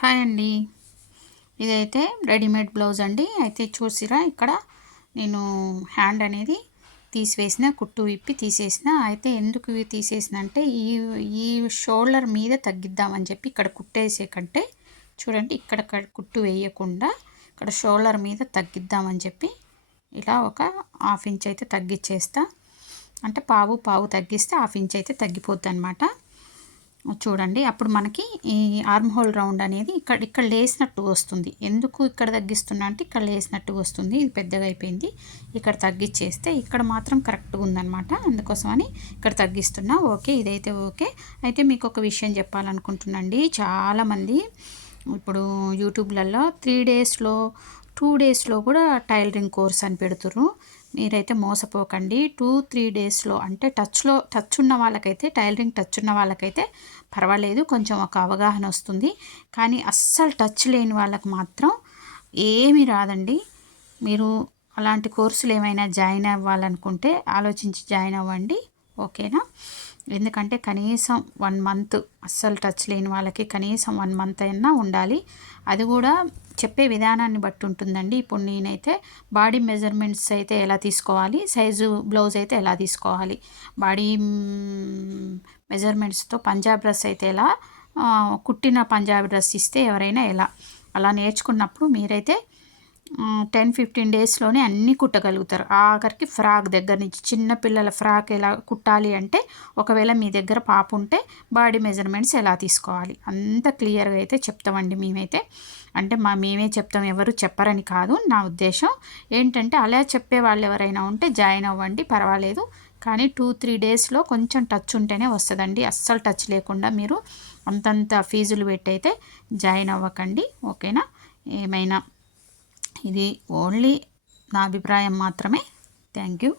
Hi అండి. ఇదైతే readymade blouse అండి. అయితే చూసిరా ఇక్కడ నేను హ్యాండ్ అనేది తీసివేసిన కుట్టు విప్పి తీసేసిన. అయితే ఎందుకు ఇవి తీసేసిన అంటే ఈ ఈ షోల్డర్ మీద తగ్గిద్దామని చెప్పి ఇక్కడ కుట్టేసే కంటే చూడండి ఇక్కడ కుట్టు వేయకుండా ఇక్కడ షోల్డర్ మీద తగ్గిద్దామని చెప్పి ఇలా ఒక హాఫ్ ఇంచ్ అయితే తగ్గిచ్చేస్తా. అంటే పావు పావు తగ్గిస్తే హాఫ్ ఇంచ్ అయితే తగ్గిపోద్ది అనమాట చూడండి అప్పుడు మనకి ఈ ఆర్మ్ హోల్ రౌండ్ అనేది ఇక్కడ ఇక్కడ లేసినట్టు వస్తుంది. ఎందుకు ఇక్కడ తగ్గిస్తున్నా అంటే ఇక్కడ లేసినట్టు వస్తుంది. ఇది పెద్దగా అయిపోయింది. ఇక్కడ తగ్గించేస్తే ఇక్కడ మాత్రం కరెక్ట్గా ఉందన్నమాట. అందుకోసమని ఇక్కడ తగ్గిస్తున్నా. ఓకే ఇదైతే ఓకే. అయితే మీకు ఒక విషయం చెప్పాలనుకుంటున్నాండి. చాలామంది ఇప్పుడు యూట్యూబ్లలో త్రీ డేస్లో టూ డేస్లో కూడా టైలరింగ్ కోర్స్ అని పెడుతురు మీరైతే మోసపోకండి. టూ త్రీ డేస్లో అంటే టచ్లో టచ్ ఉన్న వాళ్ళకైతే టైలరింగ్ టచ్ ఉన్న వాళ్ళకైతే పర్వాలేదు. కొంచెం ఒక అవగాహన వస్తుంది. కానీ అస్సలు టచ్ లేని వాళ్ళకి మాత్రం ఏమీ రాదండి. మీరు అలాంటి కోర్సులు ఏమైనా జాయిన్ అవ్వాలనుకుంటే ఆలోచించి జాయిన్ అవ్వండి. ఓకేనా? ఎందుకంటే కనీసం వన్ మంత్ అస్సలు టచ్ లేని వాళ్ళకి కనీసం వన్ మంత్ అయినా ఉండాలి. అది కూడా చెప్పే విధానాన్ని బట్టి ఉంటుందండి. ఇప్పుడు నేనైతే బాడీ మెజర్మెంట్స్ అయితే ఎలా తీసుకోవాలి సైజు బ్లౌజ్ అయితే ఎలా తీసుకోవాలి బాడీ మెజర్మెంట్స్తో పంజాబ్ డ్రెస్ అయితే ఎలా కుట్టిన పంజాబీ డ్రెస్ ఇస్తే ఎవరైనా ఎలా అలా నేర్చుకున్నప్పుడు మీరైతే టెన్ ఫిఫ్టీన్ డేస్లోనే అన్నీ కుట్టగలుగుతారు. ఆఖరికి ఫ్రాక్ దగ్గర నుంచి చిన్న పిల్లల ఫ్రాక్ ఎలా కుట్టాలి అంటే ఒకవేళ మీ దగ్గర పాప ఉంటే బాడీ మెజర్మెంట్స్ ఎలా తీసుకోవాలి? అంత క్లియర్గా అయితే చెప్తామండి మేమైతే. అంటే మా మేమే చెప్తాం ఎవరు చెప్పరని కాదు. నా ఉద్దేశం ఏంటంటే అలా చెప్పే వాళ్ళు ఎవరైనా ఉంటే జాయిన్ అవ్వండి పర్వాలేదు. కానీ టూ త్రీ డేస్లో కొంచెం టచ్ ఉంటేనే వస్తుందండి. అస్సలు టచ్ లేకుండా మీరు అంతంత ఫీజులు పెట్టి అయితే జాయిన్ అవ్వకండి. ఓకేనా? ఏమైనా ఇది ఓన్లీ నా అభిప్రాయం మాత్రమే. Thank you.